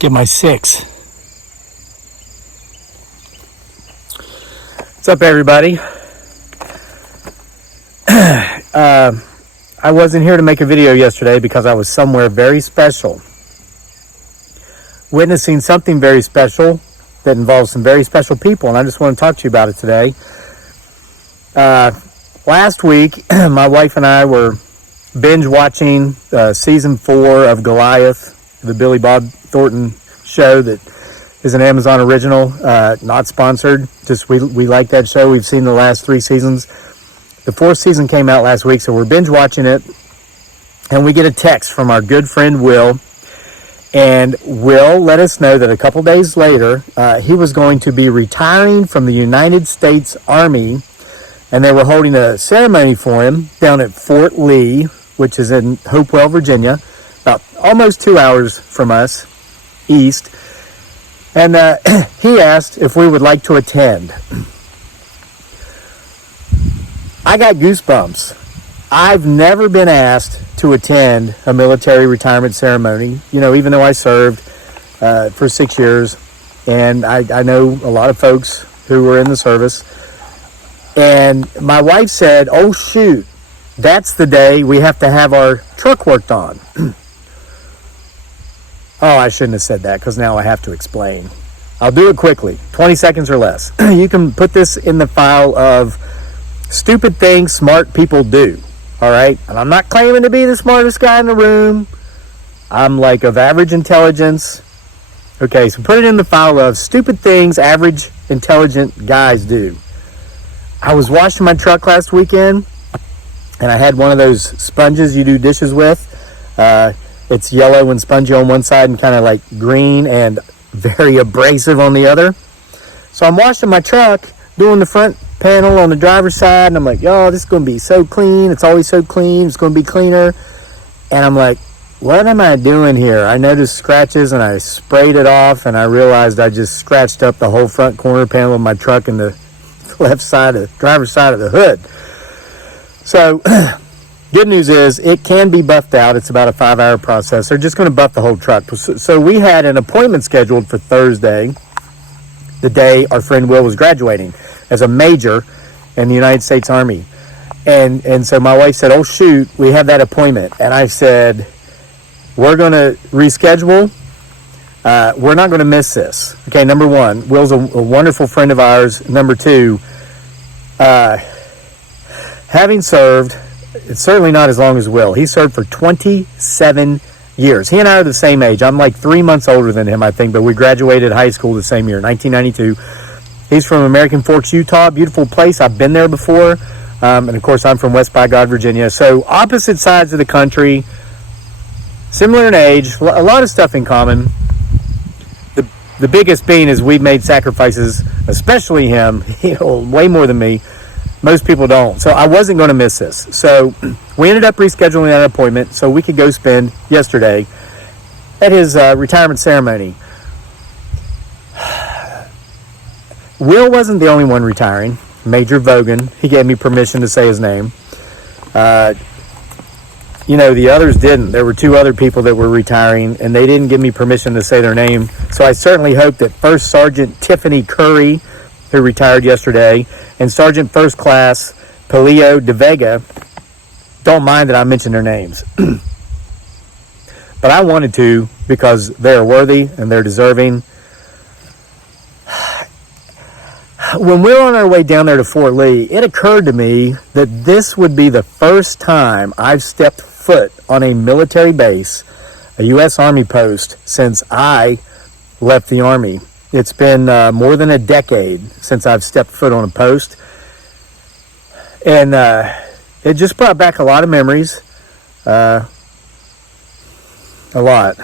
Get my 6. What's up, everybody? I wasn't here to make a video yesterday because I was somewhere very special, witnessing something very special that involves some very special people, and I just want to talk to you about it today. Last week, my wife and I were binge watching season 4 of Goliath, the Billy Bob Thornton show that is an Amazon original, not sponsored. Just we like that show. We've seen the last 3 seasons. The 4th season came out last week, so we're binge watching it, and we get a text from our good friend Will, and Will let us know that a couple days later he was going to be retiring from the United States Army, and they were holding a ceremony for him down at Fort Lee, which is in Hopewell, Virginia, about almost 2 hours from us east. And he asked if we would like to attend. I got goosebumps. I've never been asked to attend a military retirement ceremony, even though I served for 6 years, and I know a lot of folks who were in the service. And my wife said, "Oh shoot, that's the day we have to have our truck worked on." Oh, I shouldn't have said that because now I have to explain. I'll do it quickly, 20 seconds or less. You can put this in the file of stupid things smart people do, all right? And I'm not claiming to be the smartest guy in the room. I'm like of average intelligence. Okay, so put it in the file of stupid things average intelligent guys do. I was washing my truck last weekend, and I had one of those sponges you do dishes with. It's yellow and spongy on one side and kind of like green and very abrasive on the other. So I'm washing my truck, doing the front panel on the driver's side, and I'm like, "Oh, this is going to be so clean. It's always so clean. It's going to be cleaner." And I'm like, what am I doing here? I noticed scratches, and I sprayed it off, and I realized I just scratched up the whole front corner panel of my truck and the left side of the driver's side of the hood. So good news is it can be buffed out. It's about a 5-hour process. They're just going to buff the whole truck. So we had an appointment scheduled for Thursday, the day our friend Will was graduating as a major in the United States Army. And so my wife said, "Oh shoot, we have that appointment." And I said, "We're going to reschedule. We're not going to miss this." Okay, number one, Will's a wonderful friend of ours. Number two, having served, it's certainly not as long as Will. He served for 27 years. He and I are the same age. I'm like 3 months older than him, I think, but we graduated high school the same year, 1992. He's from American Forks, Utah. Beautiful place. I've been there before. And, of course, I'm from West by God, Virginia. So opposite sides of the country, similar in age, a lot of stuff in common. The biggest being is we've made sacrifices, especially him, way more than me. Most people don't. So I wasn't going to miss this. So we ended up rescheduling that appointment so we could go spend yesterday at his retirement ceremony. Will wasn't the only one retiring. Major Vogan, he gave me permission to say his name. The others didn't. There were 2 other people that were retiring, and they didn't give me permission to say their name. So I certainly hope that First Sergeant Tiffany Curry, who retired yesterday, and Sergeant First Class Palio de Vega don't mind that I mention their names. But I wanted to because they're worthy and they're deserving. When we were on our way down there to Fort Lee, it occurred to me that this would be the first time I've stepped foot on a military base, a U.S. Army post, since I left the Army. It's been more than a decade since I've stepped foot on a post. And it just brought back a lot of memories. A lot.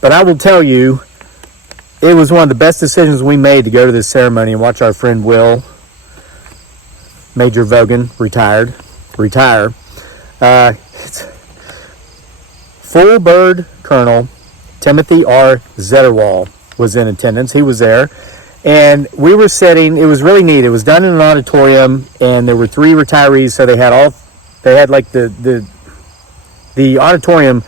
But I will tell you, it was one of the best decisions we made to go to this ceremony and watch our friend Will, Major Vogan, retire. Full Bird Colonel Timothy R. Zetterwall was in attendance. He was there. And we were sitting, it was really neat. It was done in an auditorium, and there were 3 retirees, so they had like the auditorium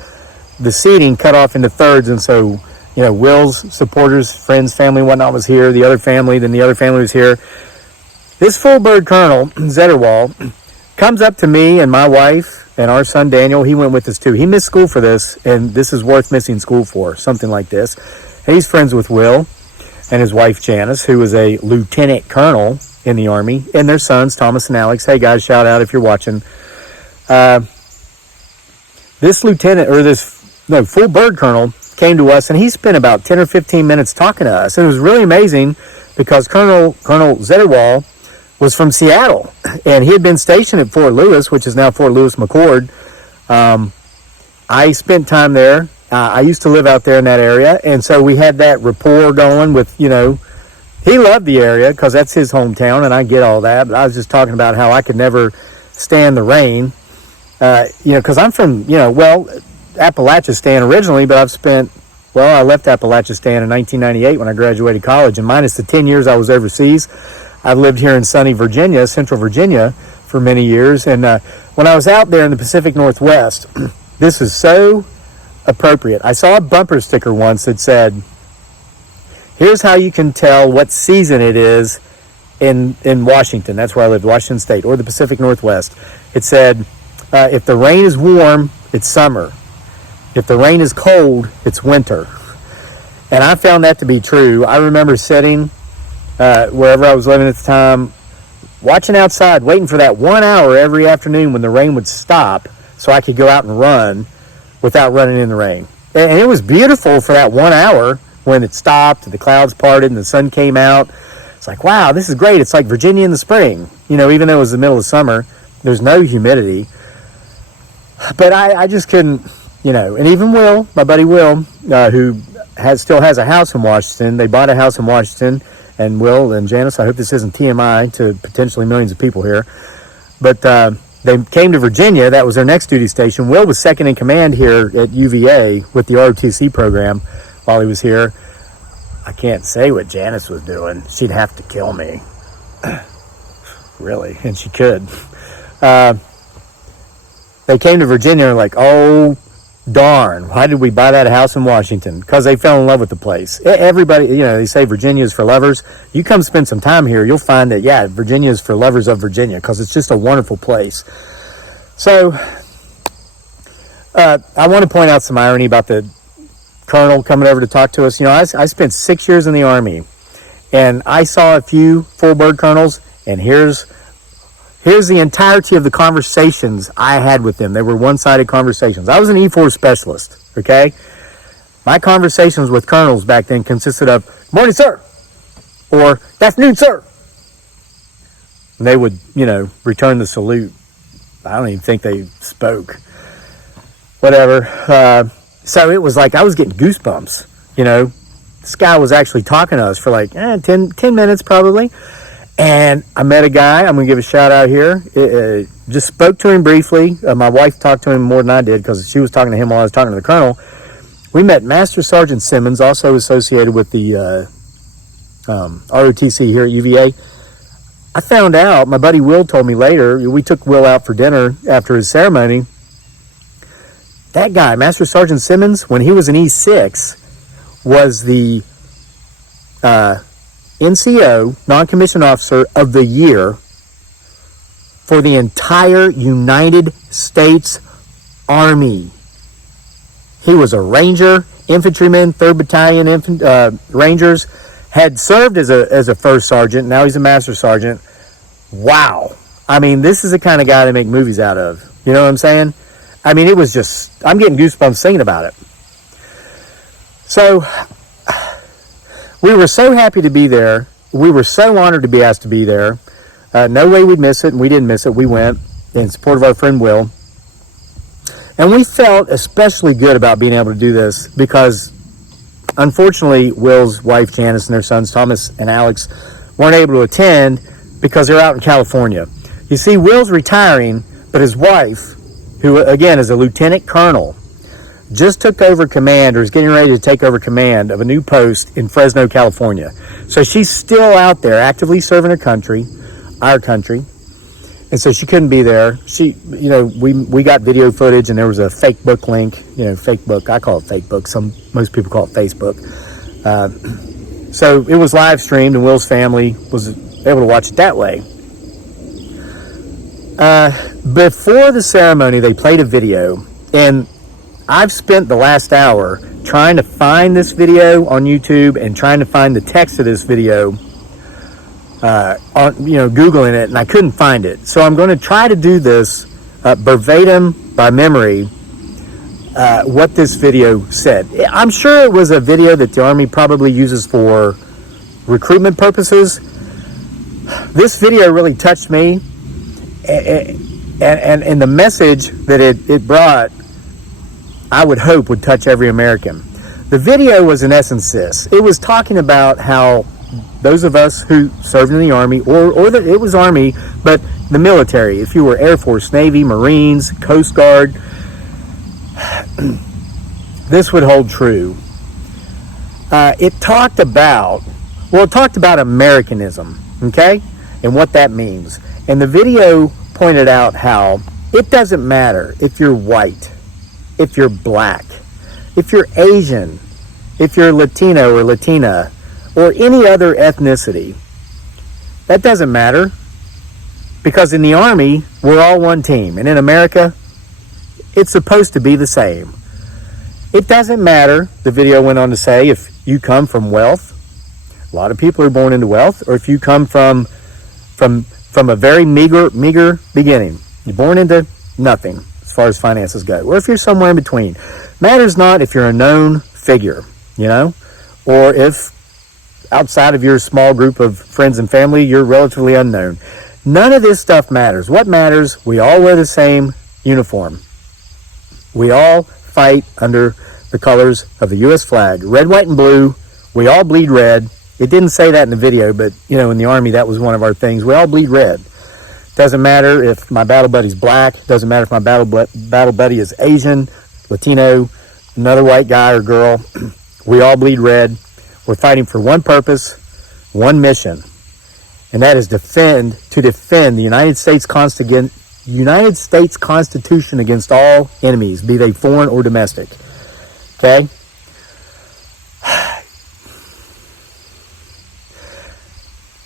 the seating cut off into thirds, and so Will's supporters, friends, family, whatnot was here. The other family, then the other family was here. This full bird colonel, Zetterwall, comes up to me and my wife and our son Daniel. He went with us too. He missed school for this, and this is worth missing school for, something like this. And he's friends with Will and his wife Janice, who was a lieutenant colonel in the Army, and their sons, Thomas and Alex. Hey guys, shout out if you're watching. This lieutenant, or full bird colonel came to us, and he spent about 10 or 15 minutes talking to us. And it was really amazing because Colonel Zetterwall was from Seattle, and he had been stationed at Fort Lewis, which is now Fort Lewis McChord. I spent time there. I used to live out there in that area, and so we had that rapport going with, he loved the area because that's his hometown, and I get all that, but I was just talking about how I could never stand the rain, because I'm from, Appalachistan originally, but I left Appalachistan in 1998 when I graduated college, and minus the 10 years I was overseas, I've lived here in sunny Virginia, Central Virginia, for many years. And when I was out there in the Pacific Northwest, this is so appropriate. I saw a bumper sticker once that said, "Here's how you can tell what season it is in Washington." That's where I lived, Washington State, or the Pacific Northwest. It said, if the rain is warm, it's summer. If the rain is cold, it's winter. And I found that to be true. I remember sitting wherever I was living at the time, watching outside, waiting for that 1 hour every afternoon when the rain would stop so I could go out and run without running in the rain. And it was beautiful for that 1 hour when it stopped, the clouds parted, and the sun came out. It's like, wow, this is great. It's like Virginia in the spring. Even though it was the middle of summer, there's no humidity. But I just couldn't, and even Will, my buddy Will, who still has a house in Washington. They bought a house in Washington. And Will and Janice, I hope this isn't TMI to potentially millions of people here, but they came to Virginia. That was their next duty station. Will was second in command here at U.V.A. with the ROTC program while he was here. I can't say what Janice was doing. She'd have to kill me. Really, and she could. They came to Virginia and like, oh, darn, why did we buy that house in Washington? Because they fell in love with the place. Everybody, they say Virginia is for lovers. You come spend some time here, you'll find that, Virginia is for lovers of Virginia because it's just a wonderful place. So, I want to point out some irony about the colonel coming over to talk to us. I spent 6 years in the Army, and I saw a few full bird colonels, and here's the entirety of the conversations I had with them. They were one-sided conversations. I was an E4 specialist, okay? My conversations with colonels back then consisted of, "Morning, sir," or "Good afternoon, sir." And they would, return the salute. I don't even think they spoke. Whatever. So it was like I was getting goosebumps, This guy was actually talking to us for like 10 minutes probably. And I met a guy, I'm going to give a shout out here, just spoke to him briefly. My wife talked to him more than I did because she was talking to him while I was talking to the colonel. We met Master Sergeant Simmons, also associated with the ROTC here at UVA. I found out, my buddy Will told me later, we took Will out for dinner after his ceremony. That guy, Master Sergeant Simmons, when he was an E6, was the NCO, non-commissioned officer of the year for the entire United States Army. He was a Ranger, infantryman, 3rd Battalion Rangers, had served as a first sergeant, now he's a master sergeant. Wow. I mean, this is the kind of guy to make movies out of. You know what I'm saying? I mean, it was just, I'm getting goosebumps thinking about it. So, we were so happy to be there. We were so honored to be asked to be there. No way we'd miss it, and we didn't miss it. We went in support of our friend Will. And we felt especially good about being able to do this because, unfortunately, Will's wife, Janice, and their sons, Thomas and Alex, weren't able to attend because they're out in California. You see, Will's retiring, but his wife, who, again, is a lieutenant colonel, just took over command, or is getting ready to take over command of a new post in Fresno, California. So she's still out there actively serving her country, our country. And so she couldn't be there. We got video footage, and there was a fake book link. Fake book. I call it fake book. Most people call it Facebook. So it was live streamed, and Will's family was able to watch it that way. Before the ceremony, they played a video, and I've spent the last hour trying to find this video on YouTube and trying to find the text of this video. Googling it, and I couldn't find it. So I'm going to try to do this verbatim by memory, what this video said. I'm sure it was a video that the Army probably uses for recruitment purposes. This video really touched me, and the message that it brought, I would hope would touch every American. The video was in essence this. It was talking about how those of us who served in the Army, it was Army, but the military, if you were Air Force, Navy, Marines, Coast Guard, this would hold true. It talked about Americanism, okay, and what that means. And the video pointed out how it doesn't matter if you're white, if you're black, if you're Asian, if you're Latino or Latina, or any other ethnicity. That doesn't matter, because in the Army, we're all one team. And in America, it's supposed to be the same. It doesn't matter, the video went on to say, if you come from wealth. A lot of people are born into wealth. Or if you come from a very meager beginning. You're born into nothing as far as finances go. Or if you're somewhere in between. Matters not if you're a known figure, or if outside of your small group of friends and family, you're relatively unknown. None of this stuff matters. What matters, we all wear the same uniform. We all fight under the colors of the U.S. flag, red, white, and blue. We all bleed red. It didn't say that in the video, but, in the Army, that was one of our things. We all bleed red. Doesn't matter if my battle buddy's black. Doesn't matter if my battle buddy is Asian, Latino, another white guy or girl. We all bleed red. We're fighting for one purpose, one mission, and that is to defend the United States Constitution against all enemies, be they foreign or domestic. Okay?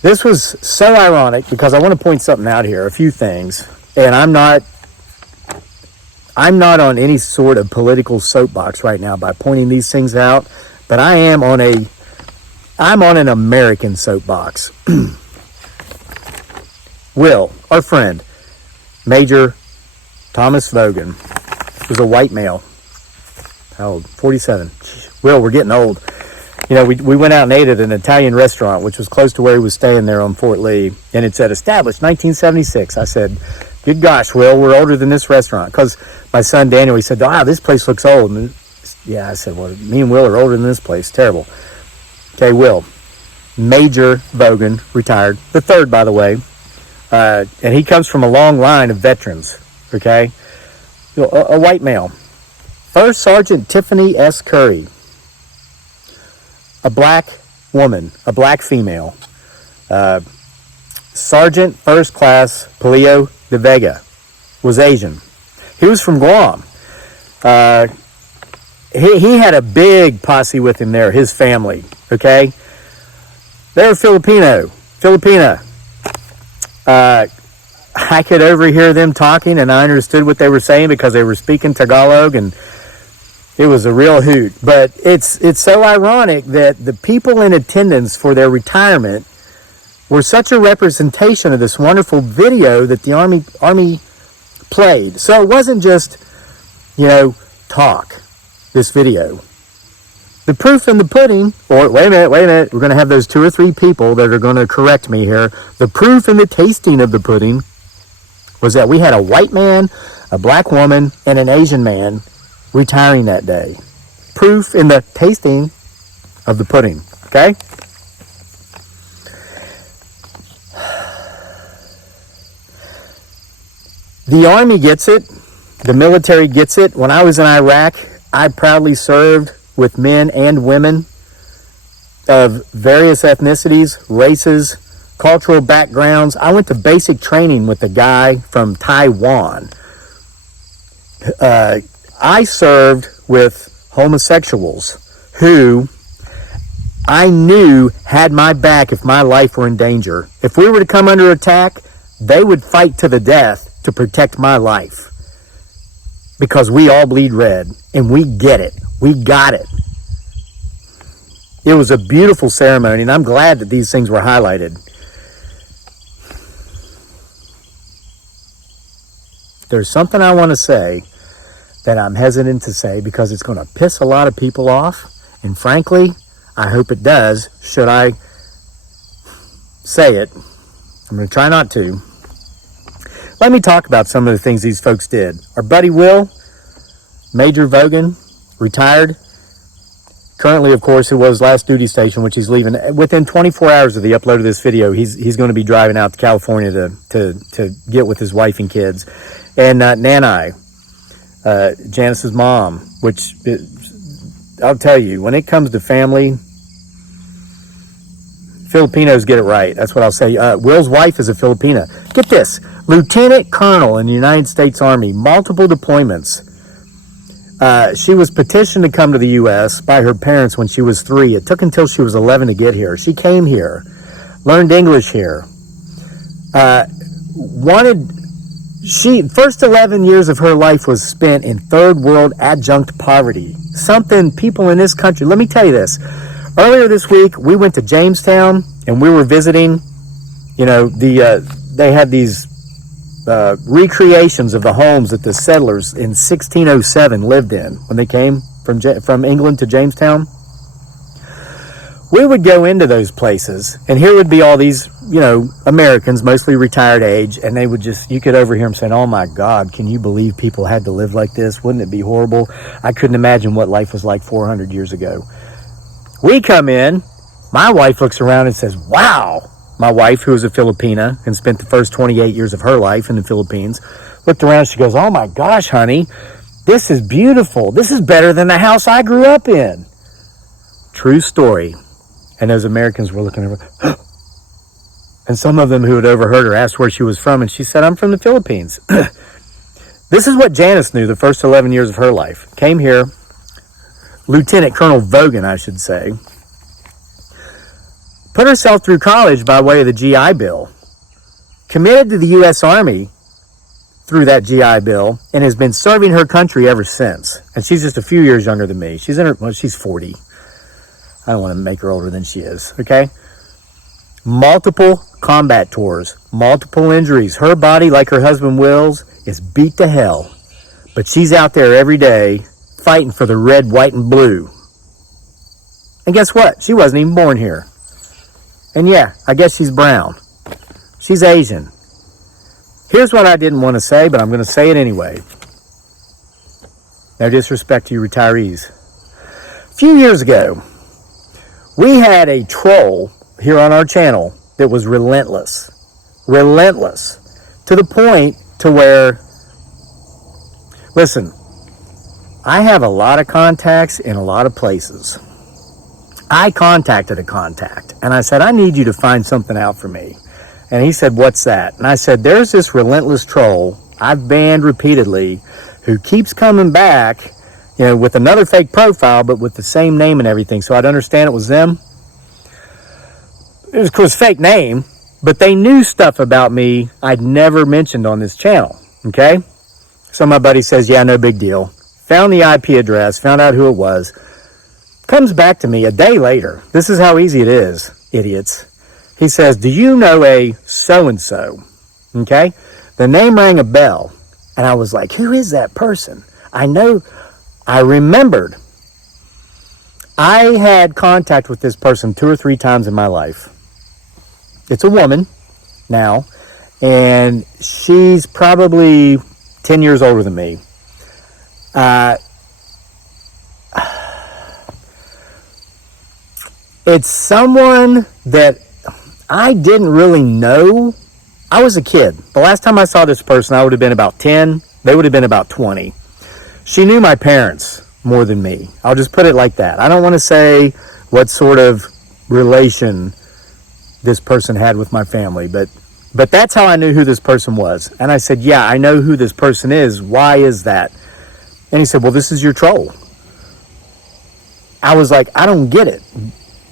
This was so ironic because I want to point something out here, a few things, and I'm not on any sort of political soapbox right now by pointing these things out, but I'm on an American soapbox. Will, our friend, Major Thomas Vogan, was a white male. How old? 47. Will, we're getting old. We went out and ate at an Italian restaurant, which was close to where he was staying there on Fort Lee, and it said established 1976. I said, good gosh, Will, we're older than this restaurant. Because my son Daniel, he said, this place looks old. And I said, well, me and Will are older than this place. Terrible. Okay, Will. Major Vogan, retired. The third, by the way. And he comes from a long line of veterans. Okay? A white male. First Sergeant Tiffany S. Curry. A black woman. A black female. Sergeant First Class Palio de Vega was Asian. He was from Guam. He had a big posse with him there, his family, okay? They were Filipina. I could overhear them talking, and I understood what they were saying because they were speaking Tagalog, and it was a real hoot. But it's so ironic that the people in attendance for their retirement were such a representation of this wonderful video that the Army played. So it wasn't just, talk, this video. The proof in the pudding, or wait a minute, we're going to have those 2 or 3 people that are going to correct me here. The proof in the tasting of the pudding was that we had a white man, a black woman, and an Asian man retiring that day. Proof in the tasting of the pudding, okay? The Army gets it. The military gets it. When I was in Iraq, I proudly served with men and women of various ethnicities, races, cultural backgrounds. I went to basic training with a guy from Taiwan. I served with homosexuals who I knew had my back if my life were in danger. If we were to come under attack, they would fight to the death to protect my life. Because we all bleed red, and we get it. We got it. It was a beautiful ceremony, and I'm glad that these things were highlighted. There's something I want to say that I'm hesitant to say because it's going to piss a lot of people off, and frankly, I hope it does. Should I say it? I'm going to try not to. Let me talk about some of the things these folks did. Our buddy Will, Major Vogan, retired. Currently, of course, it was last duty station, which he's leaving. Within 24 hours of the upload of this video, he's going to be driving out to California to get with his wife and kids. And Nanai, Janice's mom, which I'll tell you, when it comes to family, Filipinos get it right. That's what I'll say. Will's wife is a Filipina. Get this, Lieutenant Colonel in the United States Army, multiple deployments. She was petitioned to come to the U.S. by her parents when she was 3. It took until she was 11 to get here. She came here, learned English here. First 11 years of her life was spent in third world adjunct poverty. Something people in this country, let me tell you this. Earlier this week, we went to Jamestown and we were visiting, they had these recreations of the homes that the settlers in 1607 lived in when they came from England to Jamestown. We would go into those places, and here would be all these, Americans, mostly retired age, and they would you could overhear them saying, "Oh my God, can you believe people had to live like this? Wouldn't it be horrible? I couldn't imagine what life was like 400 years ago." We come in, my wife looks around and says, "Wow." My wife, who is a Filipina and spent the first 28 years of her life in the Philippines, looked around and she goes, "Oh my gosh, honey, this is beautiful. This is better than the house I grew up in." True story. And those Americans were looking at her. And some of them who had overheard her asked where she was from, and she said, "I'm from the Philippines." This is what Janice knew the first 11 years of her life. Came here, Lieutenant Colonel Vogan, I should say. Put herself through college by way of the GI Bill. Committed to the U.S. Army through that GI Bill, and has been serving her country ever since. And she's just a few years younger than me. She's 40. I don't want to make her older than she is, okay? Multiple combat tours, multiple injuries. Her body, like her husband Will's, is beat to hell. But she's out there every day fighting for the red, white, and blue. And guess what? She wasn't even born here. And yeah, I guess she's brown. She's Asian. Here's what I didn't want to say, but I'm going to say it anyway. No disrespect to you retirees. A few years ago, we had a troll here on our channel that was relentless. Relentless. To the point to where, listen, I have a lot of contacts in a lot of places. I contacted a contact, and I said, "I need you to find something out for me." And he said, "What's that?" And I said, "There's this relentless troll I've banned repeatedly who keeps coming back, with another fake profile, but with the same name and everything, so I'd understand it was them." It was, of course, fake name, but they knew stuff about me I'd never mentioned on this channel, okay? So my buddy says, "Yeah, no big deal." Found the IP address, found out who it was. Comes back to me a day later. This is how easy it is, idiots. He says, "Do you know a so-and-so?" Okay? The name rang a bell. And I was like, who is that person? I remembered. I had contact with this person 2 or 3 times in my life. It's a woman now. And she's probably 10 years older than me. It's someone that I didn't really know. I was a kid. The last time I saw this person, I would have been about 10. They would have been about 20. She knew my parents more than me. I'll just put it like that. I don't want to say what sort of relation this person had with my family, but that's how I knew who this person was. And I said, yeah, I know who this person is. Why is that? And he said, well, this is your troll. I was like, I don't get it.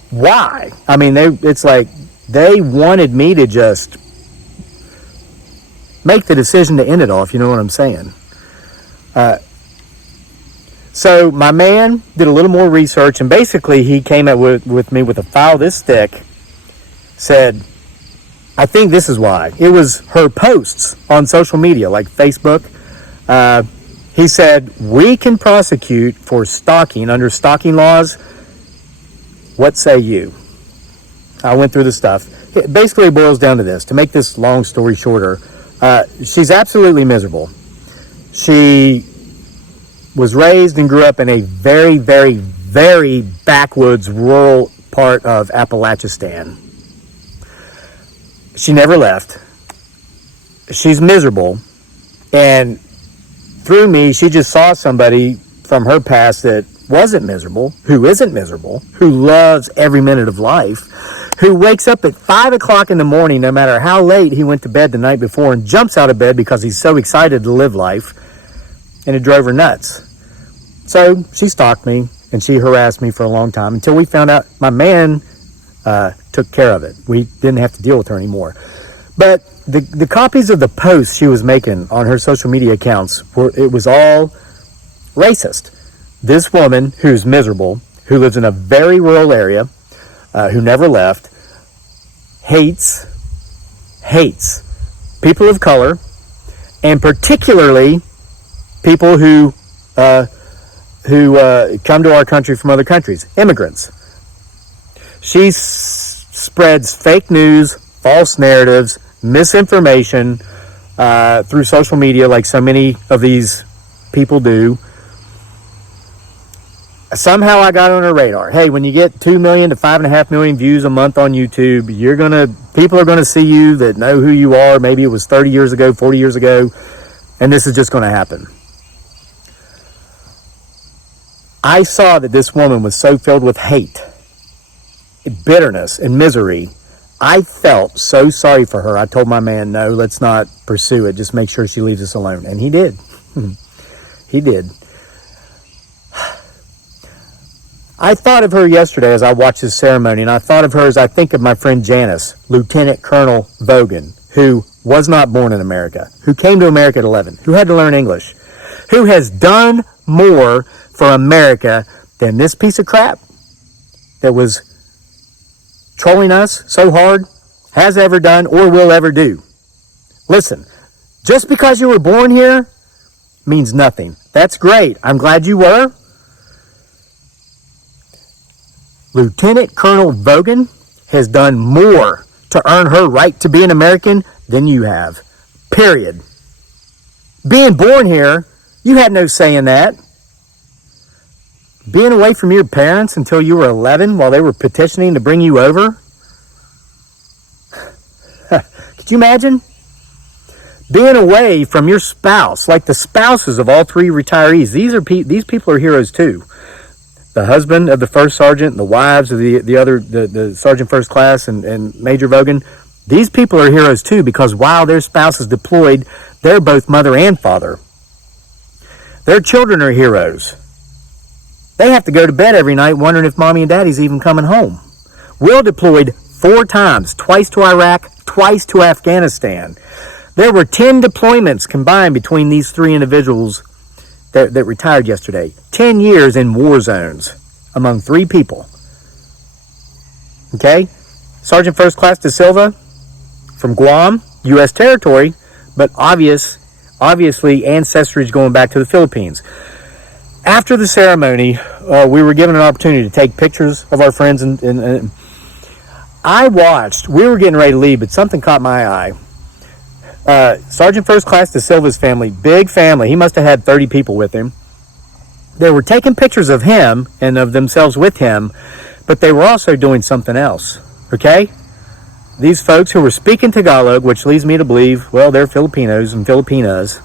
Why? I mean, it's like they wanted me to just make the decision to end it all, if you know what I'm saying. So my man did a little more research, and basically he came up with me with a file this thick, said, I think this is why. It was her posts on social media, like Facebook. He said, we can prosecute for stalking under stalking laws. What say you? I went through the stuff. It basically boils down to this. To make this long story shorter, she's absolutely miserable. She was raised and grew up in a very, very, very backwoods rural part of Appalachistan. She never left. She's miserable. And through me, she just saw somebody from her past that wasn't miserable, who isn't miserable, who loves every minute of life, who wakes up at 5 o'clock in the morning, no matter how late he went to bed the night before, and jumps out of bed because he's so excited to live life, and it drove her nuts. So she stalked me, and she harassed me for a long time until we found out my man took care of it. We didn't have to deal with her anymore. But the copies of the posts she was making on her social media accounts, it was all racist. This woman who's miserable, who lives in a very rural area, who never left, hates people of color, and particularly people who come to our country from other countries, immigrants. She spreads fake news, false narratives, misinformation through social media, like so many of these people do. Somehow I got on her radar. Hey, when you get 2 million to 5.5 million views a month on YouTube, people are gonna see you that know who you are. Maybe it was 30 years ago, 40 years ago, and this is just gonna happen. I saw that this woman was so filled with hate, bitterness, and misery. I felt so sorry for her. I told my man, no, let's not pursue it. Just make sure she leaves us alone. And he did. He did. I thought of her yesterday as I watched this ceremony, and I thought of her as I think of my friend Janice, Lieutenant Colonel Vogan, who was not born in America, who came to America at 11, who had to learn English, who has done more for America than this piece of crap that was trolling us so hard has ever done or will ever do. Listen, just because you were born here means nothing. That's great. I'm glad you were. Lieutenant Colonel Vogan has done more to earn her right to be an American than you have. Period. Being born here, you had no say in that. Being away from your parents until you were 11 while they were petitioning to bring you over? Could you imagine? Being away from your spouse, like the spouses of all three retirees. These people are heroes too. The husband of the first sergeant, the wives of the sergeant first class and Major Vogan. These people are heroes too, because while their spouse is deployed, they're both mother and father. Their children are heroes. They have to go to bed every night wondering if mommy and daddy's even coming home. Will deployed 4 times, twice to Iraq, twice to Afghanistan. There were 10 deployments combined between these 3 individuals that retired yesterday. 10 years in war zones among 3 people. Okay? Sergeant First Class De Silva from Guam, U.S. territory, but obviously ancestry going back to the Philippines. After the ceremony, we were given an opportunity to take pictures of our friends, and I watched. We were getting ready to leave, but something caught my eye. Sergeant First Class De Silva's family, big family. He must have had 30 people with him. They were taking pictures of him and of themselves with him, but they were also doing something else. Okay? These folks who were speaking Tagalog, which leads me to believe, well, they're Filipinos and Filipinas,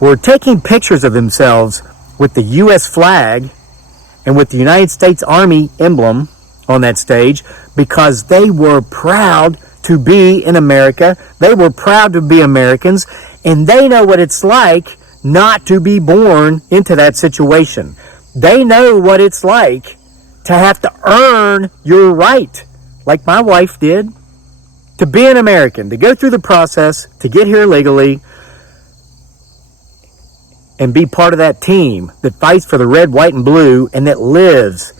were taking pictures of themselves with the U.S. flag and with the United States Army emblem on that stage because they were proud to be in America. They were proud to be Americans, and they know what it's like not to be born into that situation. They know what it's like to have to earn your right, like my wife did, to be an American, to go through the process, to get here legally, and be part of that team that fights for the red, white, and blue, and that lives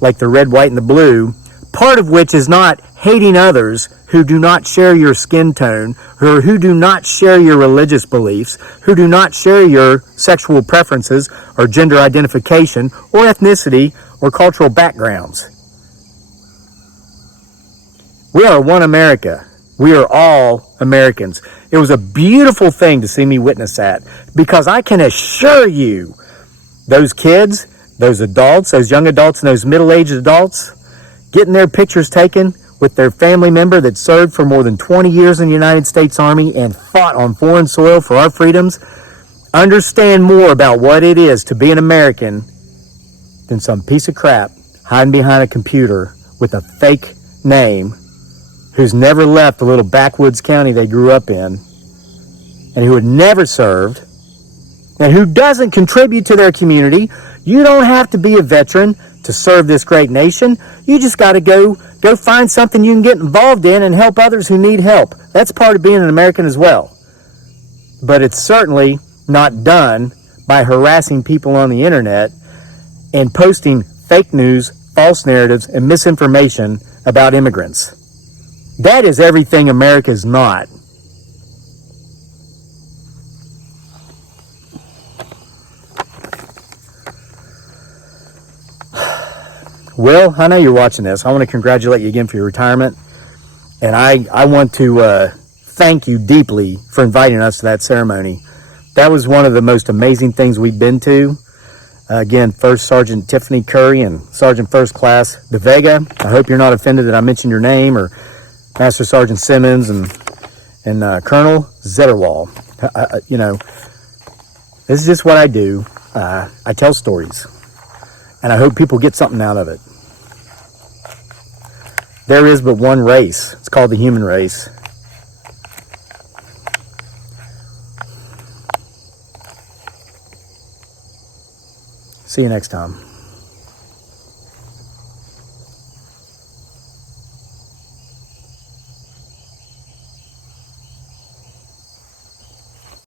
like the red, white, and the blue, part of which is not hating others who do not share your skin tone, or who do not share your religious beliefs, who do not share your sexual preferences, or gender identification, or ethnicity, or cultural backgrounds. We are one America. We are all Americans. It was a beautiful thing to see me witness that, because I can assure you, those kids, those adults, those young adults, and those middle-aged adults, getting their pictures taken with their family member that served for more than 20 years in the United States Army and fought on foreign soil for our freedoms, understand more about what it is to be an American than some piece of crap hiding behind a computer with a fake name, who's never left the little backwoods county they grew up in, and who had never served, and who doesn't contribute to their community. You don't have to be a veteran to serve this great nation. You just got to go find something you can get involved in and help others who need help. That's part of being an American as well. But it's certainly not done by harassing people on the internet and posting fake news, false narratives, and misinformation about immigrants. That is everything America's not. Will, I know you're watching this. I want to congratulate you again for your retirement. And I want to thank you deeply for inviting us to that ceremony. That was one of the most amazing things we've been to. Again, First Sergeant Tiffany Curry and Sergeant First Class De Vega. I hope you're not offended that I mentioned your name, or Master Sergeant Simmons and Colonel Zetterwall. You know, this is just what I do. I tell stories, and I hope people get something out of it. There is but one race. It's called the human race. See you next time.